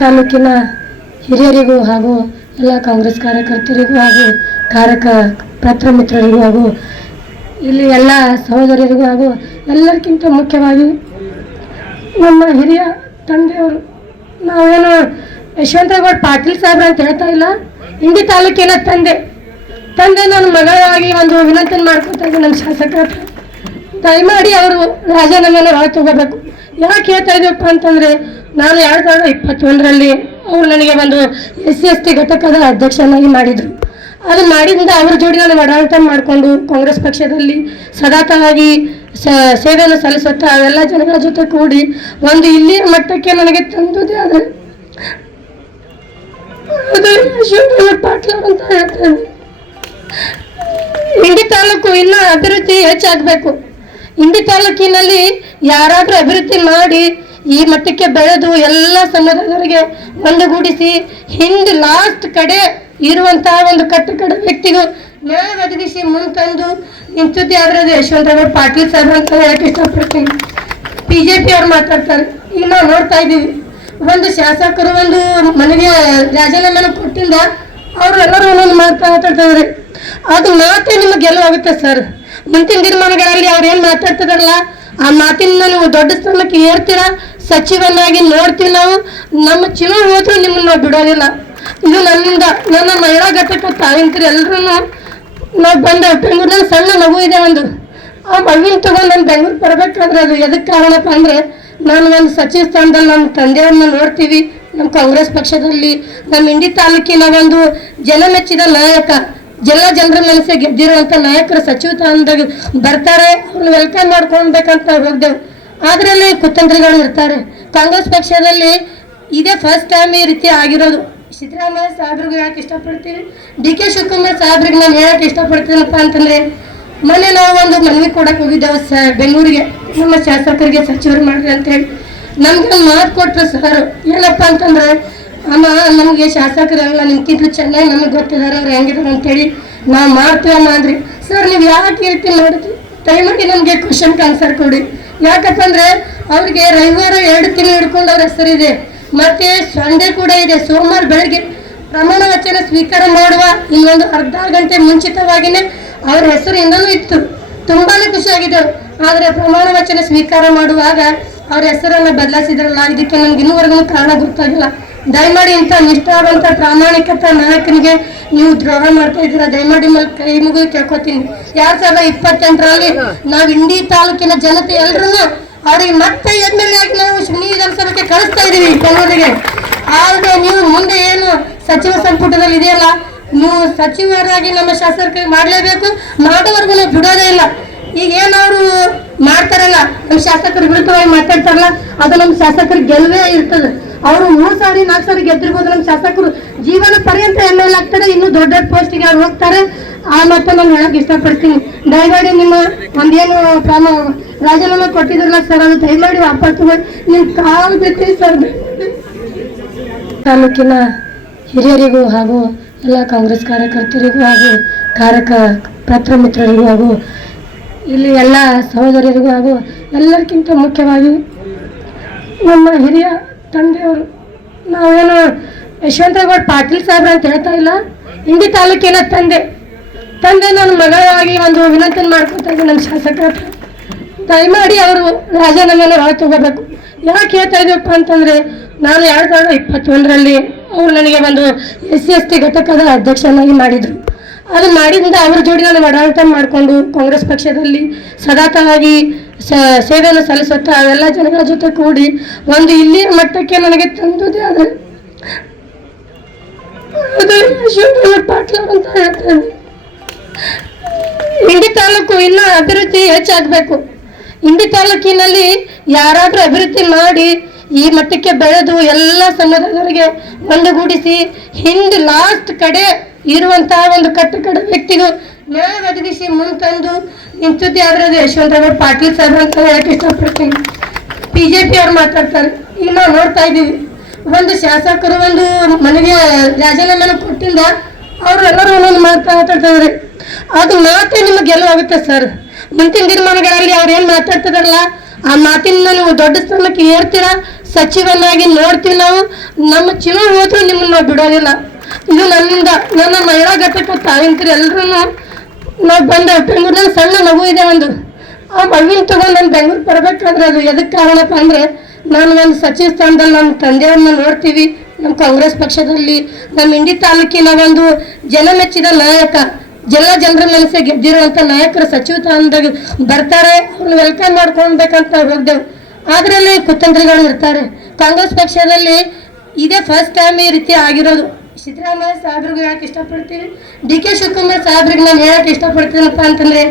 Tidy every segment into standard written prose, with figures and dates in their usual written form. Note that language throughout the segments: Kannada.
ತಾಲೂಕಿನ ಹಿರಿಯರಿಗೂ ಹಾಗೂ ಎಲ್ಲ ಕಾಂಗ್ರೆಸ್ ಕಾರ್ಯಕರ್ತರಿಗೂ ಹಾಗೂ ಪತ್ರ ಮಿತ್ರರಿಗೂ ಹಾಗೂ ಇಲ್ಲಿ ಎಲ್ಲ ಸಹೋದರರಿಗೂ ಹಾಗೂ ಎಲ್ಲರಿಗಿಂತ ಮುಖ್ಯವಾಗಿ ನಮ್ಮ ಹಿರಿಯ ತಂದೆಯವರು, ನಾವೇನು ಯಶವಂತಗೌಡ ಪಾಟೀಲ್ ಸಾಹೇಬ್ರ ಅಂತ ಹೇಳ್ತಾ ಇಲ್ಲ, ಇಂಡಿ ತಾಲೂಕಿನ ತಂದೆ ನನ್ನ ಮಗಳಾಗಿ ಒಂದು ವಿನಂತಿ ಮಾಡ್ಕೊತಾ ಇದ್ದೀನಿ. ನಮ್ಮ ಶಾಸಕರ ದಯಮಾಡಿ ಅವರು ರಾಜೀನಾಮೆಯನ್ನು ಹೊರ ತಗೋಬೇಕು. ಯಾಕೆ ಹೇಳ್ತಾ ಇದ್ದೀವಪ್ಪ ಅಂತಂದರೆ, ನಾನು 2021ರಲ್ಲಿ ಅವರು ನನಗೆ ಒಂದು SC/ST ಘಟಕದ ಅಧ್ಯಕ್ಷನಾಗಿ ಮಾಡಿದರು. ಅದು ಮಾಡಿದಿಂದ ಅವ್ರ ಜೋಡಿ ನಾನು ಆಡಳಿತ ಮಾಡಿಕೊಂಡು ಕಾಂಗ್ರೆಸ್ ಪಕ್ಷದಲ್ಲಿ ಸದಾತವಾಗಿ ಸೇವೆಯನ್ನು ಸಲ್ಲಿಸುತ್ತಾ ಅವೆಲ್ಲ ಜನಗಳ ಜೊತೆ ಕೂಡಿ ಒಂದು ಇಲ್ಲಿಯ ಮಟ್ಟಕ್ಕೆ ನನಗೆ ತಂದುದೇ ಆದರೆ ಅದು ಶಿವರಾಜ್ ಪಾಟೀಲ್ ಅಂತ ಹೇಳ್ತೇನೆ. ಇಂಡಿ ತಾಲೂಕು ಇನ್ನೂ ಅಭಿವೃದ್ಧಿ ಹೆಚ್ಚಾಗಬೇಕು. ಇಂಡಿ ತಾಲೂಕಿನಲ್ಲಿ ಯಾರಾದರೂ ಅಭಿವೃದ್ಧಿ ಮಾಡಿ ಈ ಮಟ್ಟಕ್ಕೆ ಬೆಳೆದು ಎಲ್ಲ ಸಮುದಾಯದವರಿಗೆ ಒಂದುಗೂಡಿಸಿ ಹಿಂದೆ ಲಾಸ್ಟ್ ಕಡೆ ಇರುವಂತಹ ಒಂದು ಕಟ್ಟಕಡ ವ್ಯಕ್ತಿಗೂ ನ್ಯಾಯ ಒದಗಿಸಿ ಮುಂತಂದು ನಿಂತಿದ್ದೆ ಆದರೆ ಅದು ಯಶವಂತಗೌಡ ಪಾಟೀಲ್ ಸಾಹೇಬ್ ಅಂತ ಹೇಳಕ್ಕೆ ಇಷ್ಟಪಡ್ತೀನಿ. BJP ಅವ್ರು ಮಾತಾಡ್ತಾರೆ. ಈಗ ನಾವು ನೋಡ್ತಾ ಇದ್ದೀವಿ, ಒಂದು ಶಾಸಕರು ಒಂದು ಮನೆಗೆ ರಾಜೀನಾಮೆಯನ್ನು ಕೊಟ್ಟಿಂದ ಅವರು ಎಲ್ಲರೂ ಒಂದೊಂದು ಮಾತಾಡ್ತಿದ್ದಾರೆ. ಅದು ಮಾತೇ ನಿಮಗೆ ಗೆಲುವಾಗುತ್ತೆ ಸರ್. ಮುಂದಿನ ದಿನಮಾನಗಳಲ್ಲಿ ಅವ್ರು ಏನು ಮಾತಾಡ್ತಿದಾರಲ್ಲ, ಆ ಮಾತಿನ ನೀವು ದೊಡ್ಡ ಸ್ಥಾನಕ್ಕೆ ಏರ್ತೀರಾ, ಸಚಿವನಾಗಿ ನೋಡ್ತೀವಿ ನಾವು. ನಮ್ಮ ಚಲೋ ಹೋದ್ರೂ ನಿಮ್ಮನ್ನು ನಾವು ಬಿಡೋದಿಲ್ಲ. ಇದು ನನ್ನ ಮಹಿಳಾ ಘಟಕ ತಾಯಂತರು ಎಲ್ಲರೂ ನಾವು ಬಂದ ಬೆಂಗಳೂರಿನಲ್ಲಿ ಸಣ್ಣ ಮಗು ಇದೆ ಒಂದು, ಆ ಮಗುವಿನ ತಗೊಂಡು ನಾನು ಬೆಂಗಳೂರು ಬರಬೇಕಾದ್ರೆ ಅದು ಎದಕ್ಕೆ ಕಾರಣಪ್ಪ ಅಂದರೆ, ನಾನು ಒಂದು ಸಚಿವ ಸ್ಥಾನದಲ್ಲಿ ನಮ್ಮ ತಂದೆಯವ್ರನ್ನ ನೋಡ್ತೀವಿ. ನಮ್ಮ ಕಾಂಗ್ರೆಸ್ ಪಕ್ಷದಲ್ಲಿ ನಮ್ಮ ಇಂಡಿ ತಾಲೂಕಿನ ಒಂದು ಜನಮೆಚ್ಚಿದ ನಾಯಕ, ಜನರ ಮನಸ್ಸಿಗೆ ಗೆದ್ದಿರುವಂಥ ನಾಯಕರು ಸಚಿವ ಸ್ಥಾನದಾಗ ಬರ್ತಾರೆ. ಅವ್ರನ್ನ ವೆಲ್ಕಮ್ ಮಾಡ್ಕೊಳ್ಬೇಕಂತ ಹೋಗ್ದೆವು. ಅದರಲ್ಲಿ ಕುತಂತ್ರಿಗಳು ಇರ್ತಾರೆ. ಕಾಂಗ್ರೆಸ್ ಪಕ್ಷದಲ್ಲಿ ಇದೇ ಫಸ್ಟ್ ಟೈಮ್ ಈ ರೀತಿ ಆಗಿರೋದು. ಸಿದ್ದರಾಮಯ್ಯ ಸಾಹೇಬ್ರಿಗೆ ಹೇಳಕ್ಕೆ ಇಷ್ಟಪಡ್ತೀವಿ, DK ಶಿವಕುಮಾರ್ ಸಾಹೇಬ್ರಿಗೆ ನಾನು ಹೇಳಕ್ಕೆ ಇಷ್ಟಪಡ್ತೀನಪ್ಪ ಅಂತಂದರೆ, ಮೊನ್ನೆ ನಾವು ಒಂದು ಮನವಿ ಕೊಡಕ್ಕೆ ಹೋಗಿದ್ದೆವು ಬೆಂಗಳೂರಿಗೆ, ನಮ್ಮ ಶಾಸಕರಿಗೆ ಸಚಿವರು ಮಾಡ್ರಿ ಅಂತೇಳಿ. ನಮ್ಗೆ ಮಾತು ಕೊಟ್ಟರು ಸರ್. ಏನಪ್ಪ ಅಂತಂದರೆ, ಅಮ್ಮ ನಮಗೆ ಶಾಸಕರಲ್ಲ ನಿಮ್ಗಿಂತಲೂ ಚೆನ್ನಾಗಿ ನಮಗೆ ಗೊತ್ತಿದ್ದಾರೆ ಅವ್ರು ಹೆಂಗಿದ್ದಾರೆ ಅಂತೇಳಿ ನಾವು ಮಾಡ್ತೀವಮ್ಮ ಅಂದ್ರಿ. ಸರ್ ನೀವು ಯಾಕೆ ಈ ರೀತಿ ಮಾಡಿದ್ರಿ? ದಯಮಾಡಿ ನಮಗೆ ಕ್ವಶನ್ಗೆ ಆನ್ಸರ್ ಕೊಡಿ. ಯಾಕಪ್ಪ ಅಂದರೆ ಅವ್ರಿಗೆ ರವಿವಾರ 2 ತಿಂಗಳು ಹಿಡ್ಕೊಂಡು ಅವ್ರ ಹೆಸರಿದೆ, ಮತ್ತು ಸಂಡೇ ಕೂಡ ಇದೆ. ಸೋಮವಾರ ಬೆಳಗ್ಗೆ ಪ್ರಮಾಣ ವಚನ ಸ್ವೀಕಾರ ಮಾಡುವ ಇನ್ನೊಂದು ಅರ್ಧ ಗಂಟೆ ಮುಂಚಿತವಾಗಿಯೇ ಅವ್ರ ಹೆಸರು ಇನ್ನೂ ಇತ್ತು. ತುಂಬಾ ಖುಷಿಯಾಗಿದ್ದೆವು. ಆದರೆ ಪ್ರಮಾಣ ವಚನ ಸ್ವೀಕಾರ ಮಾಡುವಾಗ ಅವ್ರ ಹೆಸರನ್ನು ಬದಲಾಯಿಸಿದ್ರಲ್ಲ, ಇದಕ್ಕೆ ನಮ್ಗೆ ಇನ್ನೂವರೆಗೂ ಕಾರಣ ಗೊತ್ತಾಗಿಲ್ಲ. ದಯಮಾಡಿ ಇಂಥ ನಿಷ್ಠಾವಂತ ಪ್ರಾಮಾಣಿಕತೆ ನಾಯಕನಿಗೆ ನೀವು ದ್ರೋಹ ಮಾಡ್ತಾ ಇದ್ದೀರಾ. ದಯಮಾಡಿ ಕೈ ಮುಗಿದು ಕೇಳ್ಕೊತೀನಿ. 2028ರಲ್ಲಿ ನಾವು ಇಂಡಿ ತಾಲೂಕಿನ ಜನತೆ ಎಲ್ಲರೂ ಅವ್ರಿಗೆ ಮತ್ತೆ MLA ಆಗಿ ನಾವು ಶಿವನಿ ವಿಧಾನಸಭೆಗೆ ಕಳಿಸ್ತಾ ಇದ್ದೀವಿ ಬೆಂಗಳೂರಿಗೆ. ಆದರೆ ನೀವು ಮುಂದೆ ಏನು ಸಚಿವ ಸಂಪುಟದಲ್ಲಿ ಇದೆಯಲ್ಲ, ನೀವು ಸಚಿವರಾಗಿ ನಮ್ಮ ಶಾಸಕರಿಗೆ ಮಾಡಲೇಬೇಕು. ಮಾಡೋವರೆಗೂ ನಾವು ಬಿಡೋದೇ ಇಲ್ಲ. ಈಗ ಏನವರು ಮಾಡ್ತಾರಲ್ಲ, ನಮ್ಮ ಶಾಸಕರು ವಿರುದ್ಧವಾಗಿ ಮಾತಾಡ್ತಾರಲ್ಲ, ಅದು ನಮ್ಮ ಶಾಸಕರ ಗೆಲುವೇ ಇರ್ತದೆ. ಅವರು 3 ಸಾರಿ 4 ಸಾರಿ ಗೆದ್ದಿರ್ಬೋದು. ನಮ್ಮ ಶಾಸಕರು ಜೀವನ ಪರ್ಯಂತ MLA ಆಗ್ತಾರೆ, ಇನ್ನೂ ದೊಡ್ಡ ಪೋಸ್ಟಿಗೆ ಅವ್ರು ಹೋಗ್ತಾರೆ. ಆ ಮಾತ್ರ ನಾನು ಹೇಳಕ್ಕೆ ಇಷ್ಟಪಡ್ತೀನಿ. ದಯಮಾಡಿ ನಿಮ್ಮ ಒಂದೇನು ರಾಜೀನಾಮೆ ಕೊಟ್ಟಿದ್ರಲ್ಲ ಸರ್, ಅದು ದಯಮಾಡಿ ವಾಪಸ್ ತಗೊಂಡು ನಿಮ್ಮ ಕಾಲು ಬಿಡ್ತೀವಿ ಸರ್. ತಾಲೂಕಿನ ಹಿರಿಯರಿಗೂ ಹಾಗೂ ಎಲ್ಲ ಕಾಂಗ್ರೆಸ್ ಕಾರ್ಯಕರ್ತರಿಗೂ ಹಾಗೂ ಪತ್ರ ಮಿತ್ರರಿಗೂ ಹಾಗೂ ಇಲ್ಲಿ ಎಲ್ಲ ಸಹೋದರರಿಗೂ ಹಾಗೂ ಎಲ್ಲರಿಗಿಂತ ಮುಖ್ಯವಾಗಿ ನಮ್ಮ ಹಿರಿಯ ತಂದೆಯವರು, ನಾವೇನು ಯಶವಂತಗೌಡ ಪಾಟೀಲ್ ಸಾಹೇಬ್ರ ಅಂತ ಹೇಳ್ತಾ ಇಲ್ಲ, ಇಂಡಿ ತಾಲೂಕಿನ ತಂದೆ ನನ್ನ ಮಗಳಾಗಿ ಒಂದು ವಿನಂತಿ ಮಾಡ್ಕೊತಾ ಇದ್ದೀನಿ. ನಮ್ಮ ಶಾಸಕರ ದಯಮಾಡಿ ಅವರು ರಾಜೀನಾಮೆಯನ್ನು ಹೊರ ತಗೋಬೇಕು. ಯಾಕೆ ಹೇಳ್ತಾ ಇದ್ದೀವಪ್ಪ ಅಂತಂದರೆ, ನಾನು 2021ರಲ್ಲಿ ಅವರು ನನಗೆ ಒಂದು SC/ST ಘಟಕದ ಅಧ್ಯಕ್ಷನಾಗಿ ಮಾಡಿದರು. ಅದು ಮಾಡಿದಿಂದ ಅವ್ರ ಜೋಡಿ ನಾನು ಆಡಳಿತ ಮಾಡಿಕೊಂಡು ಕಾಂಗ್ರೆಸ್ ಪಕ್ಷದಲ್ಲಿ ಸದಾತವಾಗಿ ಸೇವೆಯನ್ನು ಸಲ್ಲಿಸುತ್ತಾ ಅವೆಲ್ಲ ಜನಗಳ ಜೊತೆ ಕೂಡಿ ಒಂದು ಇಲ್ಲಿಯ ಮಟ್ಟಕ್ಕೆ ನನಗೆ ತಂದುದೇ ಆದರೆ ಅದು ಶಿವರಾಜ್ ಪಾಟೀಲ್ ಅಂತ ಹೇಳ್ತೇನೆ. ಇಂಡಿ ತಾಲೂಕು ಇನ್ನೂ ಅಭಿವೃದ್ಧಿ ಹೆಚ್ಚಾಗಬೇಕು. ಇಂಡಿ ತಾಲೂಕಿನಲ್ಲಿ ಯಾರಾದರೂ ಅಭಿವೃದ್ಧಿ ಮಾಡಿ ಈ ಮಟ್ಟಕ್ಕೆ ಬೆಳೆದು ಎಲ್ಲ ಸಮುದಾಯದವರಿಗೆ ಒಂದುಗೂಡಿಸಿ ಹಿಂದೆ ಲಾಸ್ಟ್ ಕಡೆ ಇರುವಂತಹ ಒಂದು ಕಟ್ಟಕಡ ವ್ಯಕ್ತಿಗೂ ನ್ಯಾಯ ಒದಗಿಸಿ ಮುಂತಂದು ನಿಂತಿದ್ದೆ ಆದರೆ ಅದು ಯಶವಂತಗೌಡ ಪಾಟೀಲ್ ಸಾಹೇಬ್ ಅಂತ ಹೇಳಕ್ಕೆ ಇಷ್ಟಪಡ್ತೀನಿ. BJP ಅವ್ರು ಮಾತಾಡ್ತಾರೆ. ಈಗ ನಾವು ನೋಡ್ತಾ ಇದ್ದೀವಿ, ಒಂದು ಶಾಸಕರು ಒಂದು ಮನೆಗೆ ರಾಜೀನಾಮೆಯನ್ನು ಕೊಟ್ಟಿಂದ ಅವರು ಎಲ್ಲರೂ ಒಂದೊಂದು ಮಾತಾಡ್ತಿದ್ದಾರೆ. ಅದು ಮಾತೇ ನಿಮಗೆ ಗೆಲುವಾಗುತ್ತೆ ಸರ್. ಮುಂದಿನ ದಿನಮಾನಗಳಲ್ಲಿ ಅವ್ರು ಏನು ಮಾತಾಡ್ತಿದಾರಲ್ಲ, ಆ ಮಾತಿನ ನೀವು ದೊಡ್ಡ ಸ್ಥಾನಕ್ಕೆ ಏರ್ತೀರಾ, ಸಚಿವನಾಗಿ ನೋಡ್ತೀವಿ ನಾವು. ನಮ್ಮ ಜೀವ ಹೋದ್ರೂ ನಿಮ್ಮನ್ನ ನಾವು ಬಿಡೋದಿಲ್ಲ. ಇದು ನನ್ನಿಂದ ನನ್ನ ಮಹಿಳಾ ಘಟಕ ತಾಯಂತಿರು ಎಲ್ಲರೂ ನಾವು ಬಂದ ಬೆಂಗಳೂರಲ್ಲಿ ಸಣ್ಣ ಮಗು ಇದೆ ಒಂದು, ಆ ಮಗುವಿನ ತಗೊಂಡು ನಾನು ಬೆಂಗಳೂರು ಬರ್ಬೇಕಾದ್ರೆ ಅದು ಎದಕ್ಕೆ ಕಾರಣಪ್ಪ ಅಂದರೆ ನಾನು ಒಂದು ಸಚಿವ ಸ್ಥಾನದಲ್ಲಿ ನಮ್ಮ ತಂದೆಯವ್ರನ್ನ ನೋಡ್ತೀವಿ. ನಮ್ಮ ಕಾಂಗ್ರೆಸ್ ಪಕ್ಷದಲ್ಲಿ ನಮ್ಮ ಇಂಡಿ ತಾಲೂಕಿನ ಒಂದು ಜನಮೆಚ್ಚಿದ ನಾಯಕ, ಜನರ ಮನಸ್ಸಿಗೆ ಗೆದ್ದಿರುವಂಥ ನಾಯಕರು ಸಚಿವ ಸ್ಥಾನದಾಗ ಬರ್ತಾರೆ, ಅವ್ರನ್ನ ವೆಲ್ಕಮ್ ಮಾಡ್ಕೊಳ್ಬೇಕಂತ ನಾವು ಹೋಗ್ದೆವು. ಅದರಲ್ಲಿ ಕುತಂತ್ರಿಗಳು ಇರ್ತಾರೆ. ಕಾಂಗ್ರೆಸ್ ಪಕ್ಷದಲ್ಲಿ ಇದೇ ಫಸ್ಟ್ ಟೈಮ್ ಈ ರೀತಿ ಆಗಿರೋದು. ಸಿದ್ದರಾಮಯ್ಯ ಸಾಹೇಬ್ರಿಗೆ ಹೇಳಕ್ಕೆ ಇಷ್ಟಪಡ್ತೀವಿ, ಡಿ ಕೆ ಶಿವಕುಮಾರ್ ಸಾಹೇಬ್ರಿಗೆ ನಾನು ಹೇಳಕ್ಕೆ ಇಷ್ಟಪಡ್ತೀನಪ್ಪ ಅಂತಂದರೆ,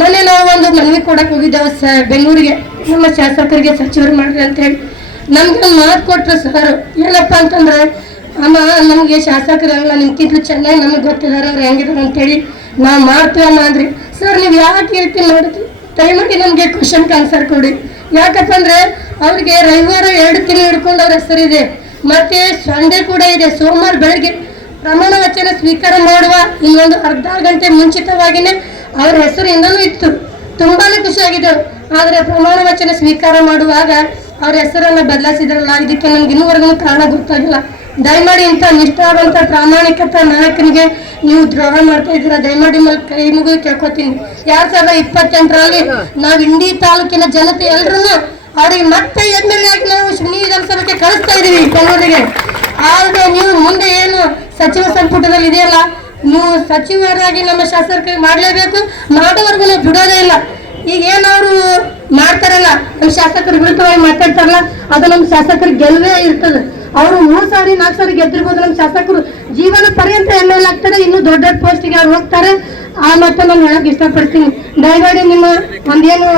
ಮೊನ್ನೆ ನಾವು ಒಂದು ಮನವಿ ಕೊಡಕ್ಕೆ ಹೋಗಿದ್ದೇವೆ ಬೆಂಗಳೂರಿಗೆ, ನಮ್ಮ ಶಾಸಕರಿಗೆ ಸಚಿವರು ಮಾಡ್ರಿ ಅಂತೇಳಿ. ನಮ್ಗೆ ಮಾತು ಕೊಟ್ಟರು ಸರ್, ಏನಪ್ಪ ಅಂತಂದ್ರೆ ಅಮ್ಮ ನಮಗೆ ಶಾಸಕರೆಲ್ಲ ನಿಮ್ಗಿಂತಲೂ ಚೆನ್ನಾಗಿ ನಮಗೆ ಗೊತ್ತಿದ್ದಾರೆ ಅವ್ರು ಹೆಂಗಿದ್ದಾರೆ ಅಂತೇಳಿ ನಾವು ಮಾಡ್ತೀವಮ್ಮ ಅಂದ್ರಿ. ಸರ್ ನೀವು ಯಾಕೆ ಈ ರೀತಿ ಮಾಡ್ತೀವಿ, ದಯಮಾಡಿ ನಮಗೆ ಕ್ವಶನ್ಗೆ ಆನ್ಸರ್ ಕೊಡಿ. ಯಾಕಪ್ಪ ಅಂದರೆ ಅವ್ರಿಗೆ ರವಿವಾರ 2 ತಿಂಗಳು ಹಿಡ್ಕೊಂಡು ಅವ್ರ ಹೆಸರಿದೆ, ಮತ್ತು ಸಂಡೇ ಕೂಡ ಇದೆ. ಸೋಮವಾರ ಬೆಳಗ್ಗೆ ಪ್ರಮಾಣ ವಚನ ಸ್ವೀಕಾರ ಮಾಡುವ ಇನ್ನೊಂದು ಅರ್ಧ ಗಂಟೆ ಮುಂಚಿತವಾಗಿಯೇ ಅವ್ರ ಹೆಸರಿಂದಲೂ ಇತ್ತು. ತುಂಬಾ ಖುಷಿಯಾಗಿದ್ದೆವು. ಆದರೆ ಪ್ರಮಾಣ ವಚನ ಸ್ವೀಕಾರ ಮಾಡುವಾಗ ಅವ್ರ ಹೆಸರನ್ನು ಬದಲಾಯಿಸಿದ್ರಲ್ಲ, ಇದಕ್ಕೆ ನಮ್ಗೆ ಇನ್ನೂವರೆಗೂ ಕಾರಣ ಗೊತ್ತಾಗಿಲ್ಲ. ದಯಮಾಡಿ ಇಂಥ ನಿಷ್ಠಾವಂತ ಪ್ರಾಮಾಣಿಕತೆ ನಾಯಕನಿಗೆ ನೀವು ದ್ರೋಹ ಮಾಡ್ತಾ ಇದ್ದೀರಾ. ದಯಮಾಡಿ ಮೇಲೆ ಕೈ ಮುಗಿದು ಕೇಳ್ಕೊತೀನಿ. 2028ರಲ್ಲಿ ನಾವು ಇಂಡಿ ತಾಲೂಕಿನ ಜನತೆ ಎಲ್ಲರೂ ಅವ್ರಿಗೆ ಮತ್ತೆ MLA ಆಗಿ ನಾವು ಶಿವನಿ ವಿಧಾನಸಭೆಗೆ ಕಳಿಸ್ತಾ ಇದೀವಿ ಬೆಂಗಳೂರಿಗೆ. ಆದ್ರೆ ನೀವು ಮುಂದೆ ಏನು ಸಚಿವ ಸಂಪುಟದಲ್ಲಿ ಇದೆಯಲ್ಲ, ನೀವು ಸಚಿವರಾಗಿ ನಮ್ಮ ಶಾಸಕರಿಗೆ ಮಾಡಲೇಬೇಕು, ಮಾಡೋವರೆಗೂ ನಾವು ಬಿಡೋದೇ ಇಲ್ಲ. ಈಗ ಏನವರು ಮಾಡ್ತಾರಲ್ಲ, ನಮ್ಮ ಶಾಸಕರು ವಿರುದ್ಧವಾಗಿ ಮಾತಾಡ್ತಾರಲ್ಲ, ಅದು ನಮ್ಮ ಶಾಸಕರಿಗೆ ಗೆಲುವೇ ಇರ್ತದೆ. ಅವರು 3 ಸಾರಿ 4 ಸಾರಿ ಗೆದ್ದಿರ್ಬೋದು, ನಮ್ಮ ಶಾಸಕರು ಜೀವನ ಪರ್ಯಂತ MLA ಆಗ್ತಾರೆ, ಇನ್ನೂ ದೊಡ್ಡ ಪೋಸ್ಟಿಗೆ ಅವ್ರು ಹೋಗ್ತಾರೆ. ಆ ಮಾತನ್ನು ನಾನು ಹೇಳಕ್ ಇಷ್ಟಪಡ್ತೀನಿ. ದಯಮಾಡಿ ನಿಮ್ಮ ಒಂದೇನು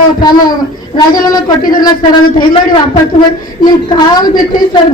ರಾಜೀನಾಮೆ ಕೊಟ್ಟಿದ್ರಲ್ಲ ಸರ್, ಅದು ದಯಮಾಡಿ ವಾಪಸ್ ತಗೊಂಡು ನಿಮ್ಮ ಕಾಲು ಬಿಡ್ತೀವಿ ಸರ್.